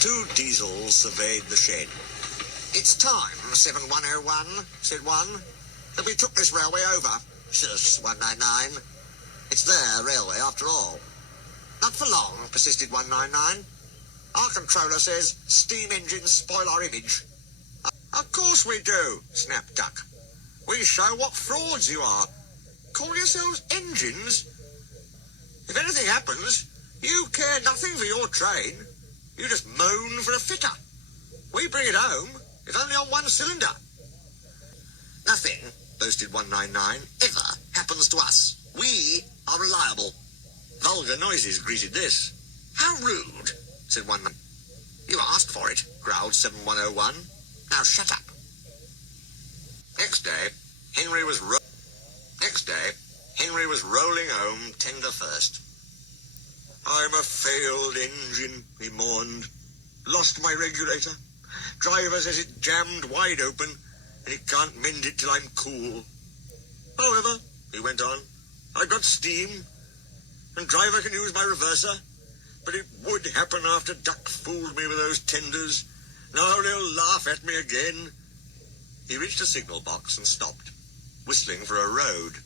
Two diesels surveyed the shed. "It's time, 7101, said one, that we took this railway over." "Shush, 199. It's their railway after all." "Not for long," persisted 199. "Our controller says steam engines spoil our image." "Of course we do," snapped Duck. "We show what frauds you are. Call yourselves engines? If anything happens, you care nothing for your train. You just moan for a fitter. We bring it home, if only on one cylinder." "Nothing," boasted 199, "ever happens to us. We are reliable." Vulgar noises greeted this. "How rude," said 199. "You asked for it," growled 7101. "Now shut up." Next day, Henry was rolling home tender first. "I'm a failed engine," he mourned. "Lost my regulator. Driver says it jammed wide open, and he can't mend it till I'm cool. However," he went on, "I've got steam, and driver can use my reverser, but it would happen after Duck fooled me with those tenders. Now they'll laugh at me again." He reached a signal box and stopped, whistling for a road.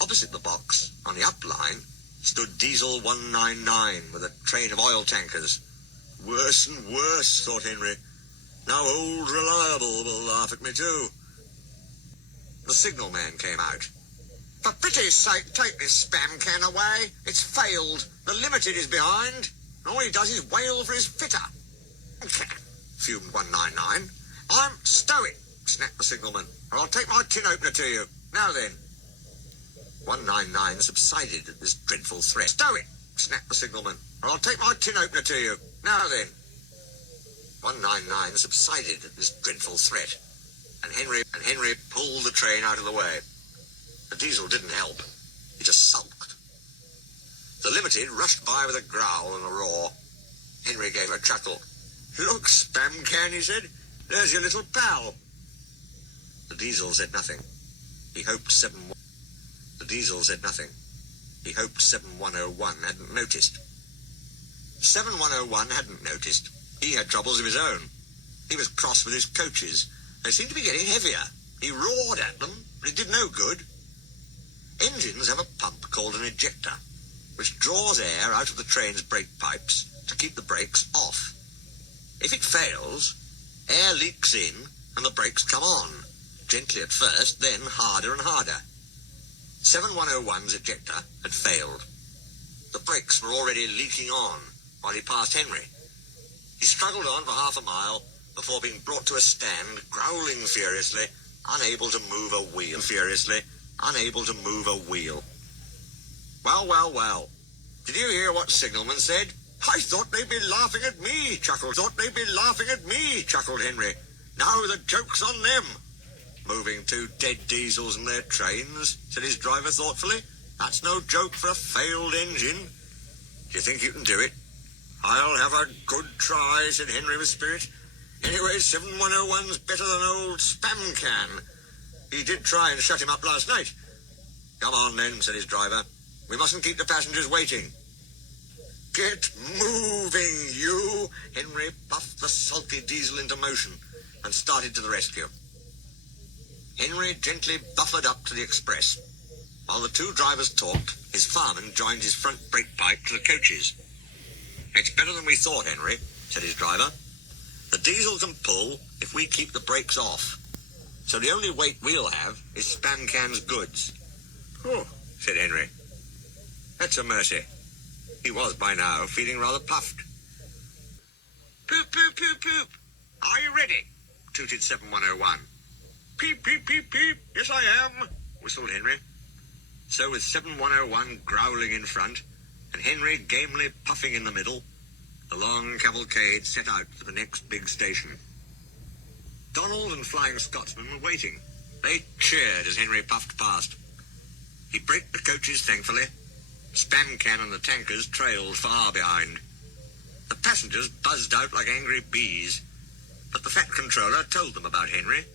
Opposite the box, on the up line, stood Diesel 199 with a train of oil tankers. Worse and worse, thought Henry. Now old Reliable will laugh at me too. The signalman came out. "For pity's sake, take this spam can away. It's failed. The Limited is behind. And all he does is wail for his fitter." Fumed 199. "Stow it," snapped the signalman, "or I'll take my tin opener to you. Now then." 199 subsided at this dreadful threat. "Stow it," snapped the signalman, "or I'll take my tin opener to you. Now then." 199 subsided at this dreadful threat, and Henry pulled the train out of the way. The diesel didn't help. He just sulked. The Limited rushed by with a growl and a roar. Henry gave a chuckle. "Look, spam can," he said. "There's your little pal." The diesel said nothing. He hoped 7101 hadn't noticed. 7101 hadn't noticed. He had troubles of his own. He was cross with his coaches. They seemed to be getting heavier. He roared at them, but it did no good. Engines have a pump called an ejector, which draws air out of the train's brake pipes to keep the brakes off. If it fails, air leaks in and the brakes come on, gently at first, then harder and harder. 7101's ejector had failed. The brakes were already leaking on while he passed Henry. He struggled on for half a mile before being brought to a stand, growling furiously, unable to move a wheel. Well. Did you hear what signalman said? "I thought they'd be laughing at me," chuckled Henry. "Now the joke's on them." "Moving two dead diesels and their trains," said his driver thoughtfully. "That's no joke for a failed engine. Do you think you can do it?" "I'll have a good try," said Henry with spirit. "Anyway, 7101's better than old spam can. He did try and shut him up last night." "Come on then," said his driver. "We mustn't keep the passengers waiting." "Get moving, you!" Henry puffed the sulky diesel into motion and started to the rescue. Henry gently buffered up to the express. While the two drivers talked, his fireman joined his front brake pipe to the coaches. "It's better than we thought, Henry," said his driver. "The diesel can pull if we keep the brakes off. So the only weight we'll have is spam can's goods." "Oh," said Henry. "That's a mercy." He was, by now, feeling rather puffed. "Poop, poop, poop, poop. Are you ready?" tooted 7101. "Peep, peep, peep, peep. Yes, I am," whistled Henry. So with 7101 growling in front, and Henry gamely puffing in the middle, the long cavalcade set out for the next big station. Donald and Flying Scotsman were waiting. They cheered as Henry puffed past. He braked the coaches thankfully. Spam can and the tankers trailed far behind. The passengers buzzed out like angry bees, but the fat controller told them about Henry,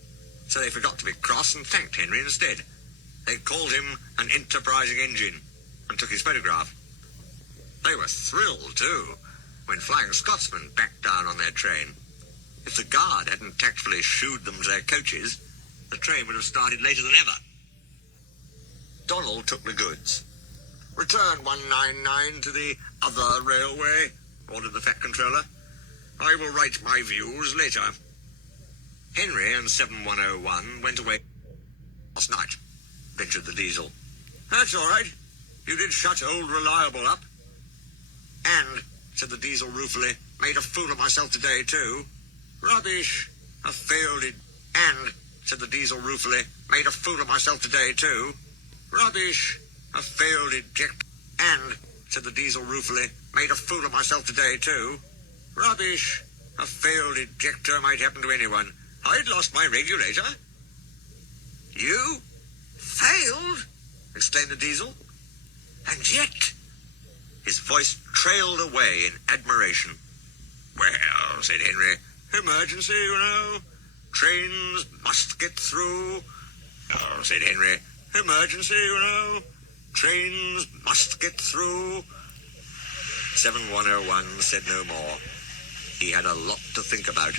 so they forgot to be cross and thanked Henry instead. They called him an enterprising engine and took his photograph. They were thrilled, too. when Flying Scotsmen backed down on their train. If the guard hadn't tactfully shooed them to their coaches, the train would have started later than ever. Donald took the goods. "Return 199 to the other railway," ordered the Fat Controller. "I will write my views later." Henry and 7101 went away last night, ventured the Diesel. "That's all right. You did shut old Reliable up." "And," said the Diesel ruefully, "made a fool of myself today, too." "Rubbish. I failed it." "And," said the Diesel ruefully, "made a fool of myself today, too." "Rubbish. I failed eject." "And," said the Diesel ruefully, "made a fool of myself today, too." "Rubbish. A failed ejector might happen to anyone. I'd lost my regulator." "You? Failed?" exclaimed the Diesel. "And yet—" His voice trailed away in admiration. "Well," said Henry, "emergency, you know. Trains must get through." "Oh," said Henry, "emergency, you know. Trains must get through." 7101 said no more. He had a lot to think about.